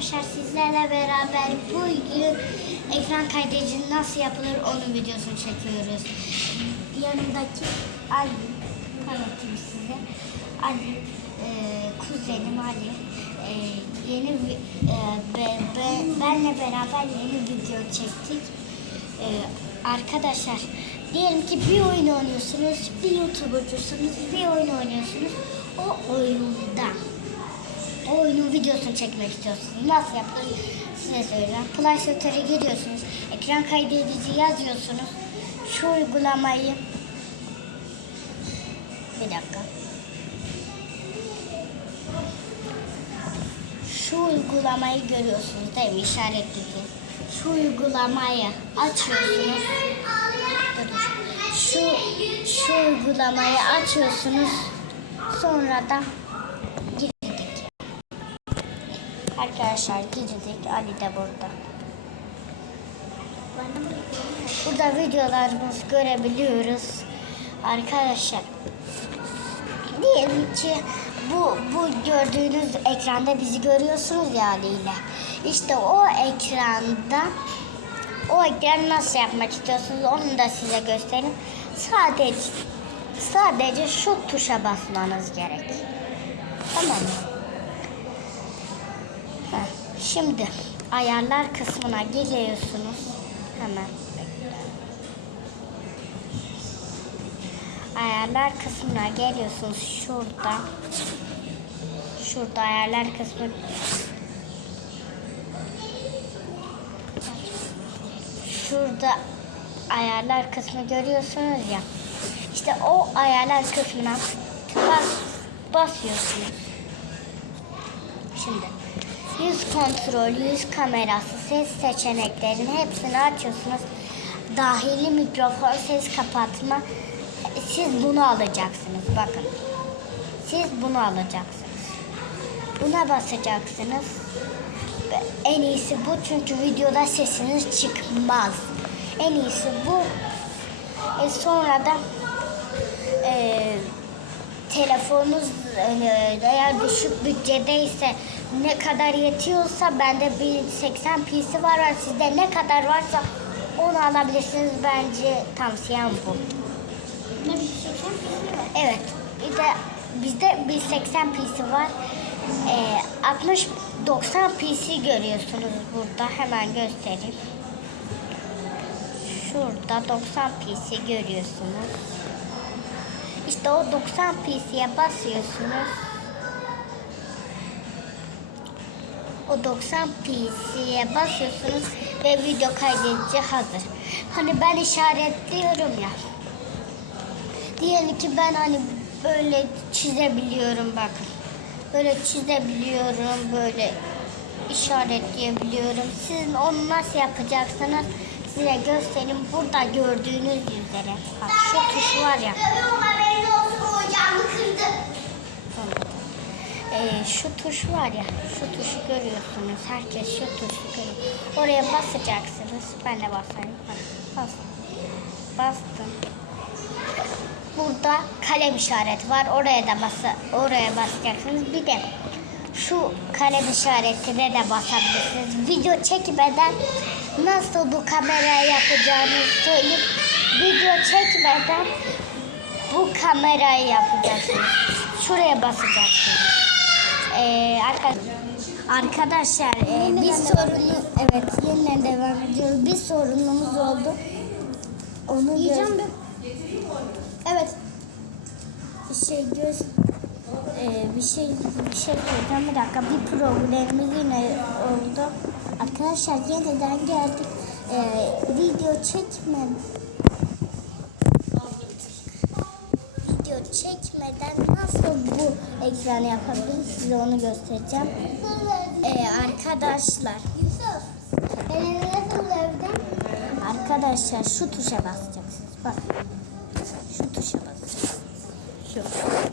Arkadaşlar sizlerle beraber bugün ekran kaydedici nasıl yapılır onun videosunu çekiyoruz. Yanımdaki Ali, tanıtayım size. Ali, e, kuzenim Ali. E, yeni e, be- be- benle beraber yeni video çektik. E, arkadaşlar diyelim ki bir oyun oynuyorsunuz, bir youtubercusunuz, bir oyun oynuyorsunuz. O oyunda o oyunun videosunu çekmek istiyorsunuz. Nasıl yapılır size söyleyeceğim. Play Store'a giriyorsunuz. Ekran kaydedici yazıyorsunuz. Şu uygulamayı bir dakika. Şu uygulamayı görüyorsunuz değil mi? İşaretli. Şu uygulamayı açıyorsunuz. Şu, şu uygulamayı açıyorsunuz. Sonra da Arkadaşlar girdik. Ali de burada. Burada videolarımızı görebiliyoruz. Arkadaşlar diyelim ki bu bu gördüğünüz ekranda bizi görüyorsunuz ya Ali ile. İşte o ekranda o ekranı nasıl yapmak istiyorsunuz onu da size göstereyim. Sadece sadece şu tuşa basmanız gerek. Tamam mı? Şimdi ayarlar kısmına geliyorsunuz. Hemen. Ayarlar kısmına geliyorsunuz şurada. Şurada ayarlar kısmı. Şurada ayarlar kısmı görüyorsunuz ya. İşte o ayarlar kısmına bas, basıyorsunuz. Şimdi yüz kontrol, yüz kamerası, ses seçeneklerin hepsini açıyorsunuz. Dahili mikrofon, ses kapatma. Siz bunu alacaksınız. Bakın. Siz bunu alacaksınız. Buna basacaksınız. En iyisi bu çünkü videoda sesiniz çıkmaz. En iyisi bu. E sonra da e, telefonunuz eğer düşük bütçedeyse ne kadar yetiyorsa bende 1080 p'si var var sizde ne kadar varsa onu alabilirsiniz bence tavsiyem bu. Ne 1080 p'si var? Evet bir de bizde 1080 p'si var. E, 60 90 p'si görüyorsunuz burada hemen göstereyim. Şurada 90 p'si görüyorsunuz. İşte o 90 p'siye basıyorsunuz. O 90 p'siye basıyorsunuz ve video kaydedici hazır. Hani ben işaretliyorum ya. Diyelim ki ben hani böyle çizebiliyorum bakın. Böyle çizebiliyorum, böyle işaretleyebiliyorum. Sizin onu nasıl yapacaksınız size göstereyim. Burada gördüğünüz üzere. Bak şu tuş var ya. Ee, şu tuş var ya, şu tuşu görüyorsunuz. Herkes şu tuşu görüyor. Oraya basacaksınız. Ben de basayım. Bak, Bas. Bastım. Burada kalem işareti var. Oraya da basa, oraya basacaksınız. Bir de şu kalem işaretine de basabilirsiniz. Video çekmeden nasıl bu kamerayı yapacağınızı söyleyeyim. Video çekmeden bu kamerayı yapacaksınız. Şuraya basacaksınız. Ee, arka- arkadaşlar e, bir sorunu evet yeniden devam ediyoruz. Bir sorunumuz oldu. Onu Yiyeceğim gö- Evet. şey göz e, bir şey bir şey söyleyeceğim bir dakika bir problemimiz yine oldu. Arkadaşlar yeniden geldik. E, video çekme video çekmeden nasıl bu ekranı yapabiliriz size onu göstereceğim. E, arkadaşlar? Arkadaşlar şu tuşa basacaksınız. Bak. Şu tuşa basacaksınız. Şu.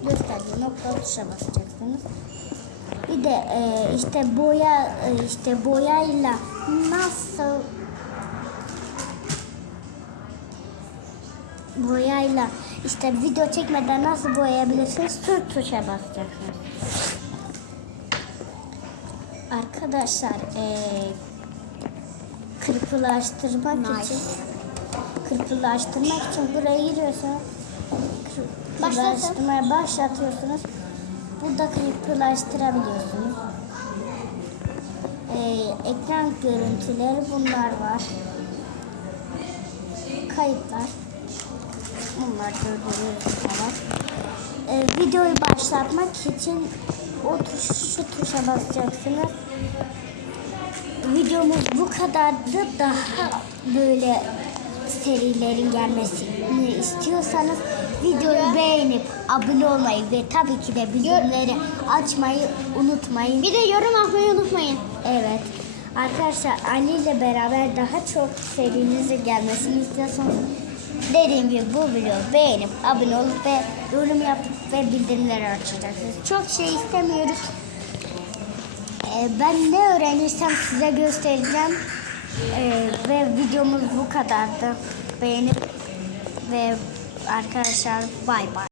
Gösterdiği nokta tuşa basacaksınız. Bir de e, işte boya e, işte boyayla nasıl boyayla işte video çekmeden nasıl boyayabilirsiniz? Şu tuşa basacaksınız. Arkadaşlar eee kırpılaştırmak Nice. için kırpılaştırmak için buraya giriyorsunuz. Kırpılaştırmaya başlatıyorsunuz. Burada kırpılaştırabiliyorsunuz. Eee, ekran görüntüleri bunlar var. Kayıtlar. Bunlar gördüğünüz falan. Ee, videoyu başlatmak için o tuş, şu tuşa basacaksınız. Videomuz bu kadardı. Daha böyle serilerin gelmesini istiyorsanız videoyu beğenip abone olmayı ve tabii ki de bildirimleri açmayı unutmayın. Bir de yorum atmayı unutmayın. Evet. Arkadaşlar Ali ile beraber daha çok serimizin gelmesini istiyorsanız dediğim gibi bu videoyu beğenip abone olup ve yorum yapıp ve bildirimleri açacaksınız. Çok şey istemiyoruz. Ee, ben ne öğrenirsem size göstereceğim. Ee, ve videomuz bu kadardı. Beğenip ve arkadaşlar bay bay.